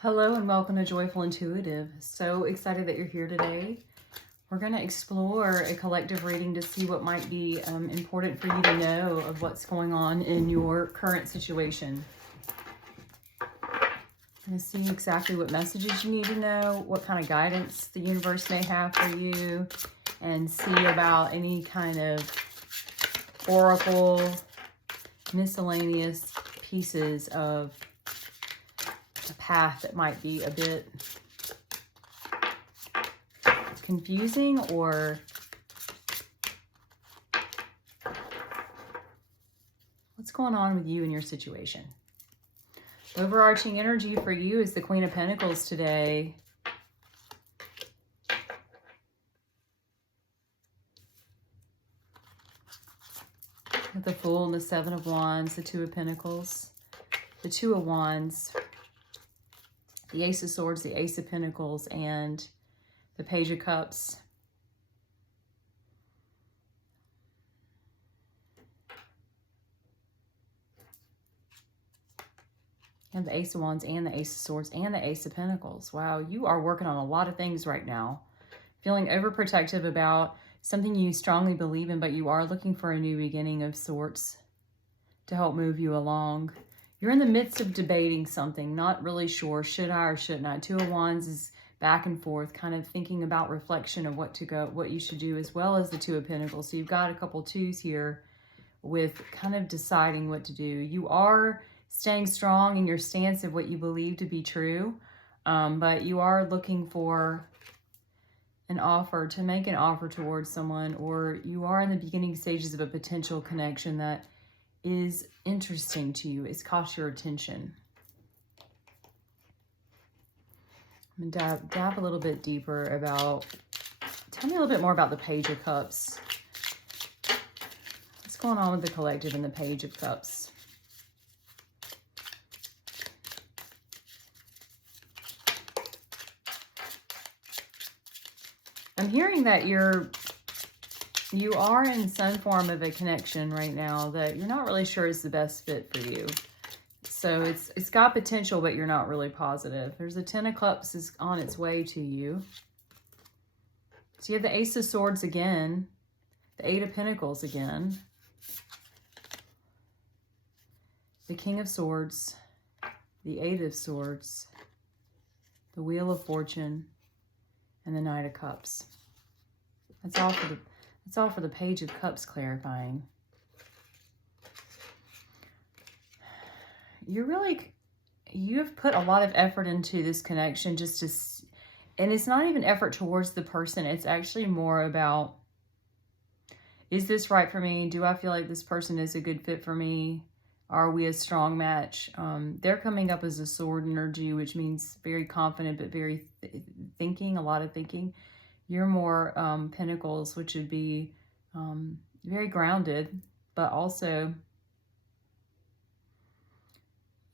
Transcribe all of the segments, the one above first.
Hello and welcome to Joyful Intuitive. So excited that you're here today. We're going to explore a collective reading to see what might be important for you to know of what's going on in your current situation. And see exactly what messages you need to know, what kind of guidance the universe may have for you, and see about any kind of oracle, miscellaneous pieces of a path that might be a bit confusing or what's going on with you and your situation. Overarching energy for you is the Queen of Pentacles today. With the Fool and the Seven of Wands, the Two of Pentacles, the Two of Wands, the Ace of Swords, the Ace of Pentacles, and the Page of Cups. And the Ace of Wands and the Ace of Swords and the Ace of Pentacles. Wow, you are working on a lot of things right now. Feeling overprotective about something you strongly believe in, but you are looking for a new beginning of sorts to help move you along. You're in the midst of debating something, not really sure, should I or shouldn't I? Two of Wands is back and forth, kind of thinking about reflection of what you should do, as well as the Two of Pentacles. So you've got a couple twos here with kind of deciding what to do. You are staying strong in your stance of what you believe to be true, but you are looking for an offer, to make an offer towards someone, or you are in the beginning stages of a potential connection that is interesting to you. It's caught your attention. I'm going to dive a little bit deeper about, tell me a little bit more about the Page of Cups. What's going on with the collective and the Page of Cups? I'm hearing that you are in some form of a connection right now that you're not really sure is the best fit for you. So it's got potential, but you're not really positive. There's a Ten of Cups is on its way to you. So you have the Ace of Swords again, the Eight of Pentacles again, the King of Swords, the Eight of Swords, the Wheel of Fortune, and the Knight of Cups. That's all for the Page of Cups clarifying. You've put a lot of effort into this connection and it's not even effort towards the person. It's actually more about, is this right for me? Do I feel like this person is a good fit for me? Are we a strong match? They're coming up as a sword energy, which means very confident, but very thinking, a lot of thinking. You're more Pentacles, which would be very grounded, but also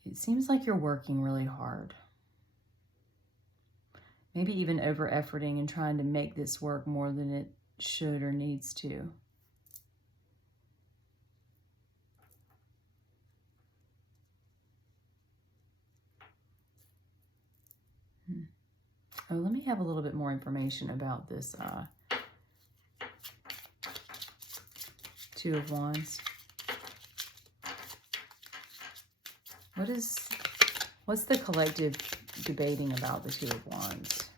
it seems like you're working really hard. Maybe even over-efforting and trying to make this work more than it should or needs to. Oh, let me have a little bit more information about this Two of Wands. What's the collective debating about the Two of Wands?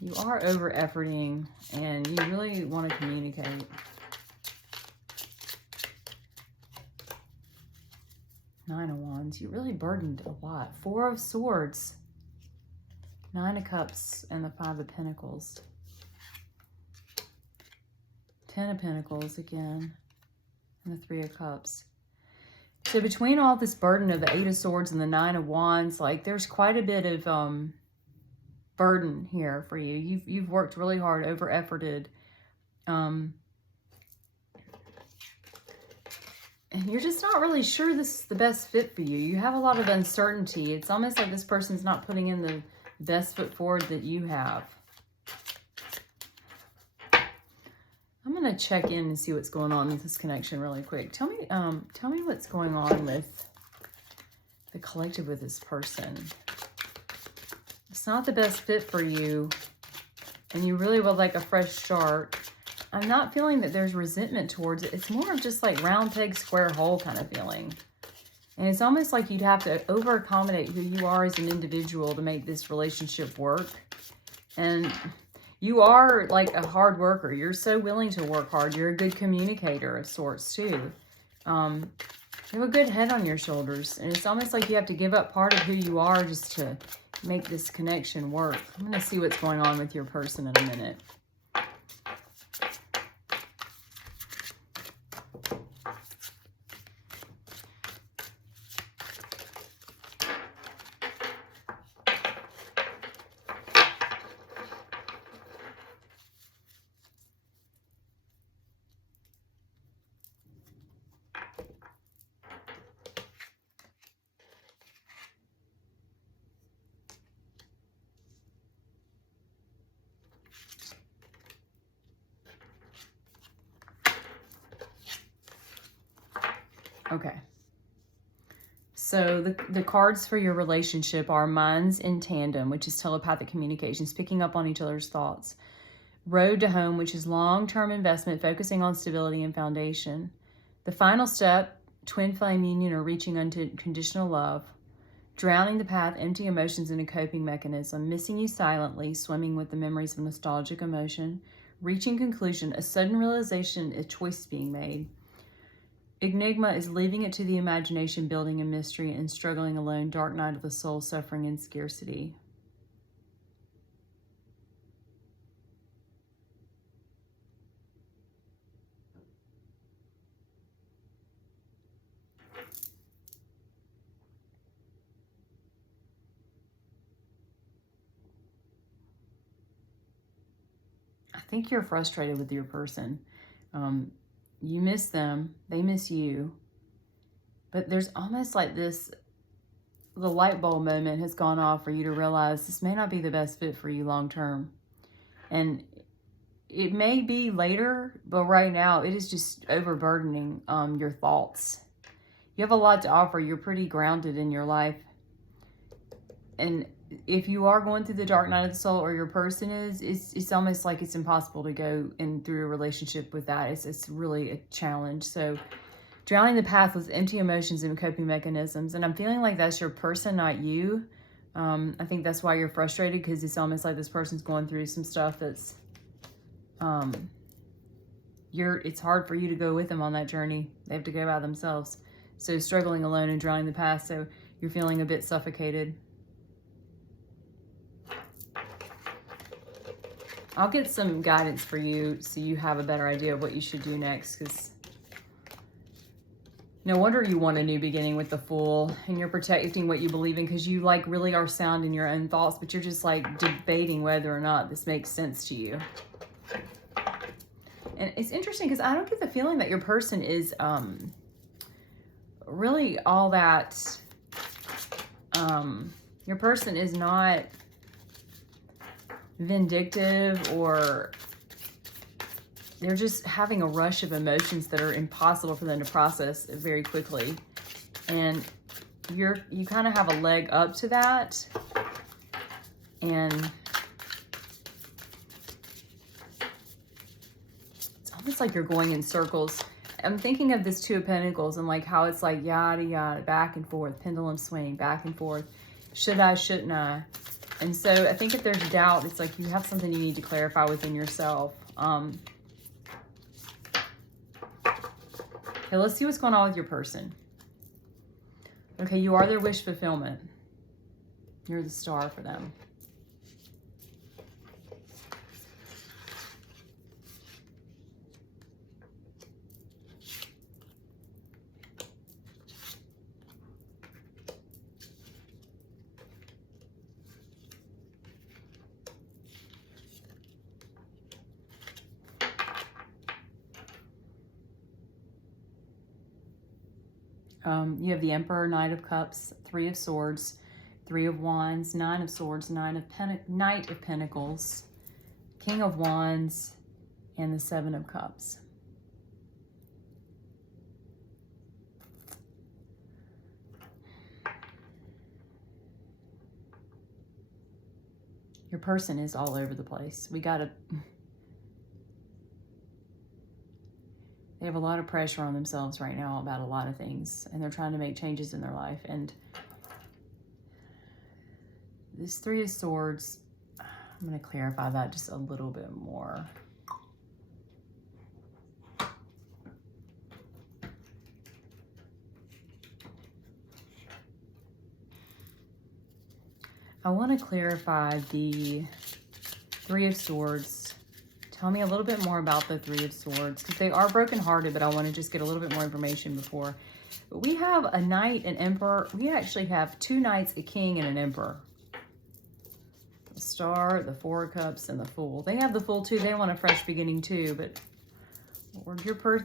You are over-efforting and you really want to communicate. Nine of Wands, you really burdened a lot. Four of Swords, Nine of Cups, and the Five of Pentacles. Ten of Pentacles again, and the Three of Cups. So between all this burden of the Eight of Swords and the Nine of Wands, like there's quite a bit of burden here for you. You've worked really hard, over-efforted. And you're just not really sure this is the best fit for you. You have a lot of uncertainty. It's almost like this person's not putting in the best foot forward that you have. I'm going to check in and see what's going on with this connection really quick. Tell me what's going on with the collective with this person. It's not the best fit for you, and you really would like a fresh start. I'm not feeling that there's resentment towards it. It's more of just like round peg, square hole kind of feeling. And it's almost like you'd have to over-accommodate who you are as an individual to make this relationship work. And you are like a hard worker. You're so willing to work hard. You're a good communicator of sorts too. You have a good head on your shoulders. And it's almost like you have to give up part of who you are just to make this connection work. I'm going to see what's going on with your person in a minute. Okay. So the cards for your relationship are Minds in Tandem, which is telepathic communications, picking up on each other's thoughts. Road to Home, which is long-term investment, focusing on stability and foundation. The Final Step, Twin Flame Union, or reaching unconditional love. Drowning the Path, empty emotions in a coping mechanism. Missing You Silently, swimming with the memories of nostalgic emotion. Reaching Conclusion, a sudden realization, a choice being made. Enigma is leaving it to the imagination, building a mystery, and struggling alone. Dark night of the soul, suffering and scarcity. I think you're frustrated with your person. You miss them, they miss you. But there's almost like this, the light bulb moment has gone off for you to realize this may not be the best fit for you long term. And it may be later, but right now it is just overburdening your thoughts. You have a lot to offer. You're pretty grounded in your life. And if you are going through the dark night of the soul, or your person is, it's almost like it's impossible to go in through a relationship with that. It's really a challenge. So drowning the path with empty emotions and coping mechanisms. And I'm feeling like that's your person, not you. I think that's why you're frustrated, because it's almost like this person's going through some stuff that's, it's hard for you to go with them on that journey. They have to go by themselves. So struggling alone and drowning the path. So you're feeling a bit suffocated. I'll get some guidance for you so you have a better idea of what you should do next, because no wonder you want a new beginning with the Fool, and you're protecting what you believe in, because you like really are sound in your own thoughts, but you're just like debating whether or not this makes sense to you. And it's interesting because I don't get the feeling that your person is really all that, your person is not vindictive, or they're just having a rush of emotions that are impossible for them to process very quickly. And you kind of have a leg up to that. And it's almost like you're going in circles. I'm thinking of this Two of Pentacles and like how it's like yada yada, back and forth, pendulum swing, back and forth. Should I, shouldn't I? And so I think if there's doubt, it's like you have something you need to clarify within yourself. Okay, let's see what's going on with your person. Okay, you are their wish fulfillment. You're the star for them. You have the Emperor, Knight of Cups, Three of Swords, Three of Wands, Nine of Swords, Knight of Pentacles, King of Wands, and the Seven of Cups. Your person is all over the place. They have a lot of pressure on themselves right now about a lot of things, and they're trying to make changes in their life. And this Three of Swords, I'm going to clarify that just a little bit more. I want to clarify the Three of Swords. Tell me a little bit more about the Three of Swords, because they are brokenhearted, but I want to just get a little bit more information before. But we have a Knight, an Emperor. We actually have two Knights, a King, and an Emperor. The Star, the Four of Cups, and the Fool. They have the Fool too. They want a fresh beginning too, but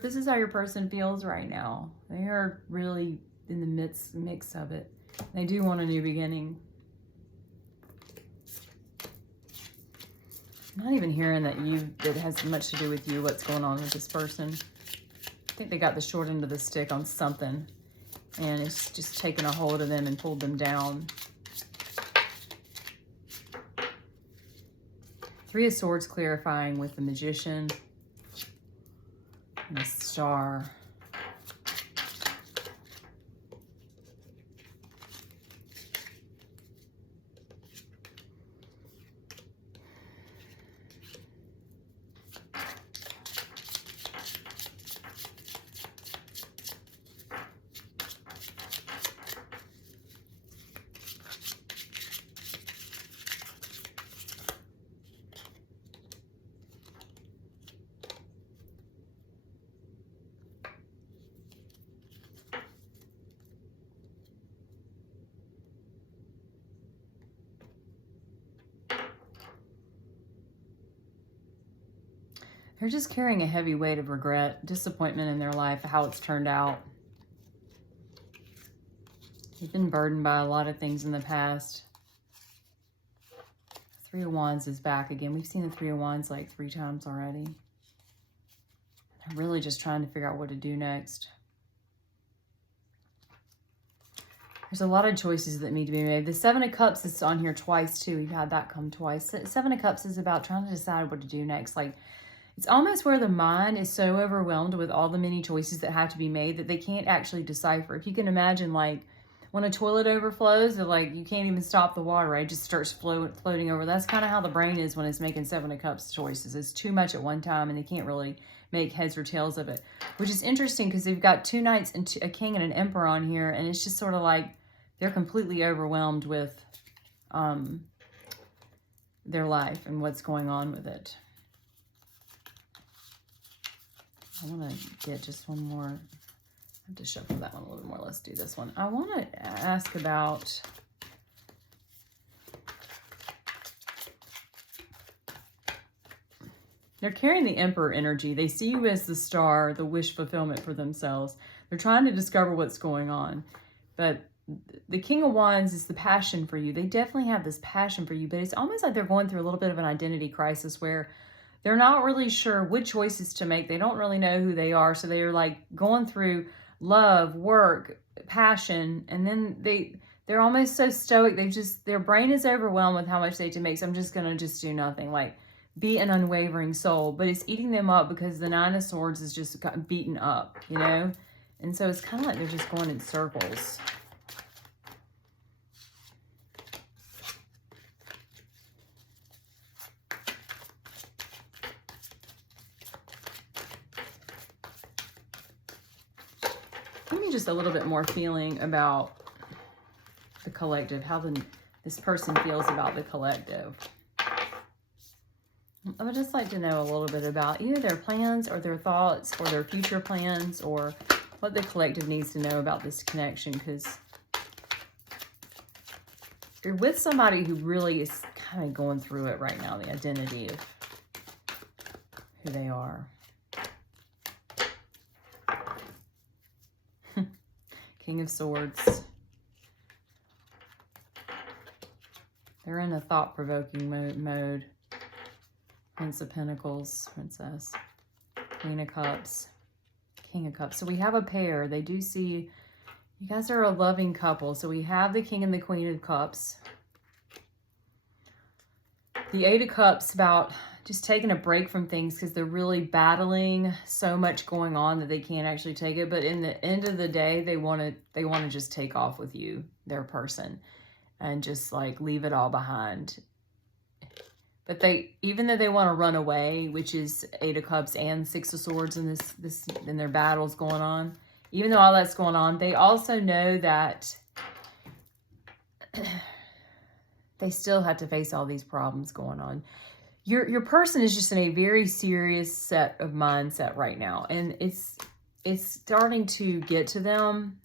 this is how your person feels right now. They are really in the mix of it. They do want a new beginning. I'm not even hearing that it has much to do with you, what's going on with this person. I think they got the short end of the stick on something, and it's just taken a hold of them and pulled them down. Three of Swords clarifying with the Magician and the Star. They're just carrying a heavy weight of regret, disappointment in their life, how it's turned out. They've been burdened by a lot of things in the past. Three of Wands is back again. We've seen the Three of Wands like 3 times already. I'm really just trying to figure out what to do next. There's a lot of choices that need to be made. The Seven of Cups is on here twice too. We've had that come twice. Seven of Cups is about trying to decide what to do next. Like, it's almost where the mind is so overwhelmed with all the many choices that have to be made that they can't actually decipher. If you can imagine, like, when a toilet overflows, like, you can't even stop the water, right? It just starts floating over. That's kind of how the brain is when it's making Seven of Cups choices. It's too much at one time, and they can't really make heads or tails of it. Which is interesting, because they've got two Knights and a King and an Emperor on here, and it's just sort of like they're completely overwhelmed with their life and what's going on with it. I want to get just one more. I have to shuffle that one a little more. Let's do this one. I want to ask about they're carrying the Emperor energy. They see you as the star, the wish fulfillment for themselves. They're trying to discover what's going on. But the King of Wands is the passion for you. They definitely have this passion for you, but it's almost like they're going through a little bit of an identity crisis where they're not really sure what choices to make. They don't really know who they are. So they're like going through love, work, passion, and then they're almost so stoic. Their brain is overwhelmed with how much they have to make. So I'm just going to do nothing. Like, be an unwavering soul. But it's eating them up because the Nine of Swords is just gotten beaten up, you know? And so it's kind of like they're just going in circles. Give me just a little bit more feeling about the collective, how this person feels about the collective. I would just like to know a little bit about either their plans or their thoughts or their future plans, or what the collective needs to know about this connection, because you're with somebody who really is kind of going through it right now, the identity of who they are. King of Swords. They're in a thought-provoking mode. Prince of Pentacles, Princess, Queen of Cups, King of Cups. So we have a pair. They do see, you guys are a loving couple. So we have the King and the Queen of Cups. The Eight of Cups, about just taking a break from things because they're really battling so much going on that they can't actually take it. But in the end of the day, they want to just take off with you, their person, and just like leave it all behind. But they, even though they want to run away, which is Eight of Cups and Six of Swords in this in their battles going on, even though all that's going on, they also know that they still have to face all these problems going on. Your person is just in a very serious set of mindset right now. And it's starting to get to them.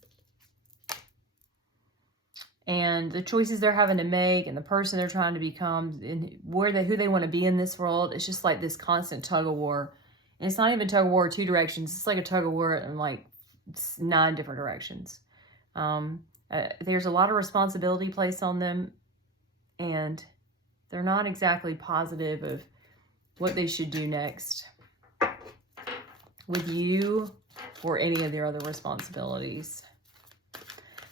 And the choices they're having to make and the person they're trying to become and who they want to be in this world. It's just like this constant tug of war. And it's not even tug of war 2 directions. It's like a tug of war in like 9 different directions. There's a lot of responsibility placed on them. And they're not exactly positive of what they should do next with you or any of their other responsibilities.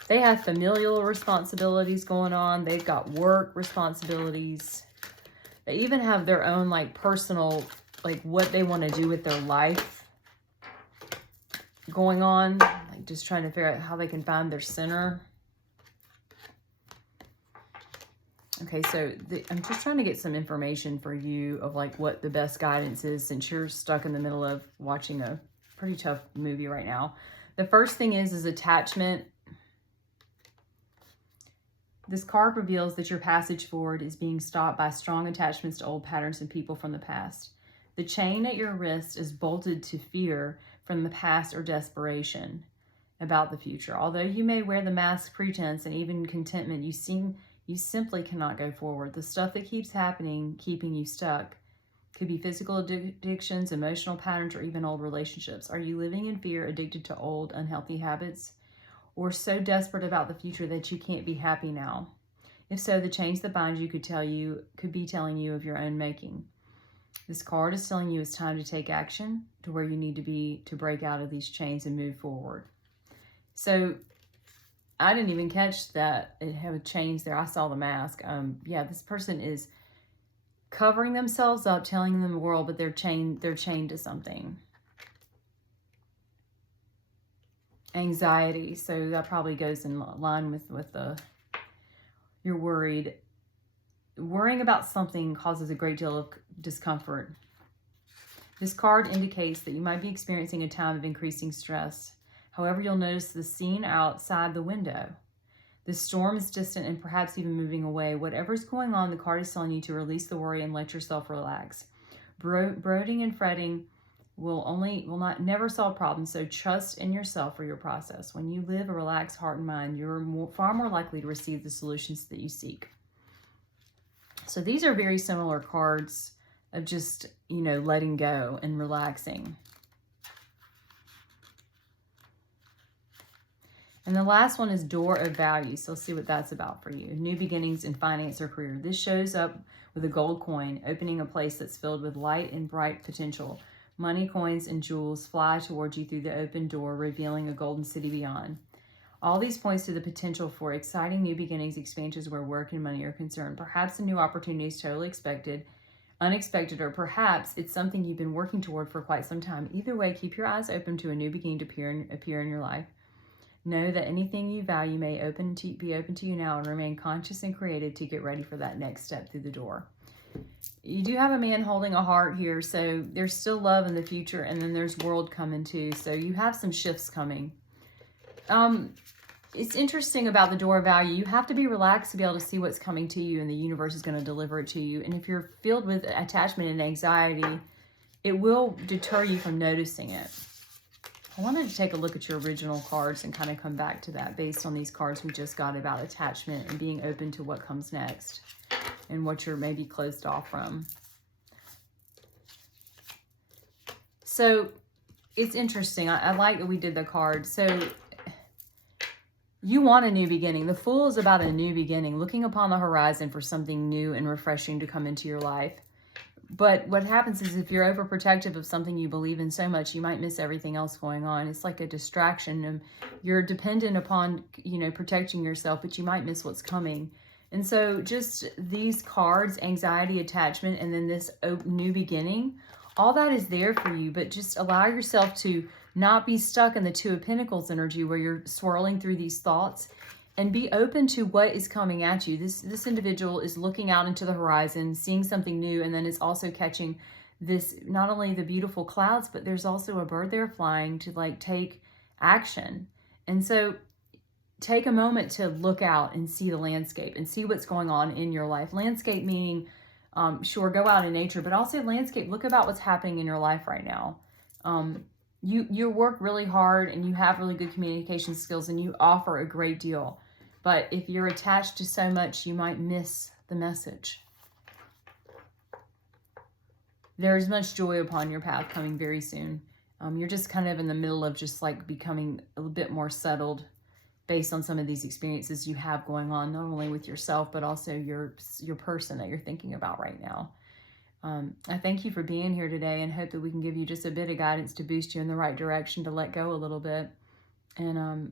They have familial responsibilities going on. They've got work responsibilities. They even have their own like personal, like what they want to do with their life going on. Like just trying to figure out how they can find their center. Okay, so I'm just trying to get some information for you of like what the best guidance is since you're stuck in the middle of watching a pretty tough movie right now. The first thing is attachment. This card reveals that your passage forward is being stopped by strong attachments to old patterns and people from the past. The chain at your wrist is bolted to fear from the past or desperation about the future. Although you may wear the mask pretense and even contentment, you simply cannot go forward. The stuff that keeps happening, keeping you stuck, could be physical addictions, emotional patterns, or even old relationships. Are you living in fear, addicted to old, unhealthy habits, or so desperate about the future that you can't be happy now? If so, the chains that bind you could be telling you of your own making. This card is telling you it's time to take action to where you need to be to break out of these chains and move forward. So I didn't even catch that it had chains there. I saw the mask. Yeah, this person is covering themselves up, telling them the world, but they're chained to something. Anxiety. So that probably goes in line with the you're worried. Worrying about something causes a great deal of discomfort. This card indicates that you might be experiencing a time of increasing stress. However, you'll notice the scene outside the window. The storm is distant and perhaps even moving away. Whatever's going on, the card is telling you to release the worry and let yourself relax. Brooding and fretting will never solve problems, so trust in yourself for your process. When you live a relaxed heart and mind, you're far more likely to receive the solutions that you seek. So these are very similar cards of just, letting go and relaxing. And the last one is Door of Value. So let's see what that's about for you. New beginnings in finance or career. This shows up with a gold coin, opening a place that's filled with light and bright potential. Money, coins, and jewels fly towards you through the open door, revealing a golden city beyond. All these points to the potential for exciting new beginnings, expansions where work and money are concerned. Perhaps a new opportunity is totally unexpected, or perhaps it's something you've been working toward for quite some time. Either way, keep your eyes open to a new beginning to appear in your life. Know that anything you value may be open to you now, and remain conscious and creative to get ready for that next step through the door. You do have a man holding a heart here, so there's still love in the future, and then there's world coming too. So you have some shifts coming. It's interesting about the Door of Value. You have to be relaxed to be able to see what's coming to you, and the universe is going to deliver it to you. And if you're filled with attachment and anxiety, it will deter you from noticing it. I wanted to take a look at your original cards and kind of come back to that based on these cards we just got about attachment and being open to what comes next and what you're maybe closed off from. So it's interesting. I like that we did the card. So you want a new beginning. The Fool is about a new beginning, looking upon the horizon for something new and refreshing to come into your life. But what happens is if you're overprotective of something you believe in so much, you might miss everything else going on. It's like a distraction, and you're dependent upon, protecting yourself, but you might miss what's coming. And so just these cards, anxiety, attachment, and then this new beginning, all that is there for you, but just allow yourself to not be stuck in the Two of Pentacles energy where you're swirling through these thoughts, and be open to what is coming at you. This individual is looking out into the horizon, seeing something new, and then it's also catching this, not only the beautiful clouds, but there's also a bird there flying to like take action. And so take a moment to look out and see the landscape and see what's going on in your life. Landscape meaning, sure, go out in nature, but also landscape, look about what's happening in your life right now. You work really hard and you have really good communication skills and you offer a great deal. But if you're attached to so much, you might miss the message. There's much joy upon your path coming very soon. You're just kind of in the middle of just like becoming a little bit more settled based on some of these experiences you have going on, not only with yourself, but also your person that you're thinking about right now. I thank you for being here today and hope that we can give you just a bit of guidance to boost you in the right direction, to let go a little bit. And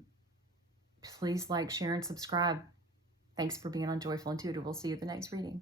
please like, share, and subscribe. Thanks for being on Joyful Intuitive. We'll see you at the next reading.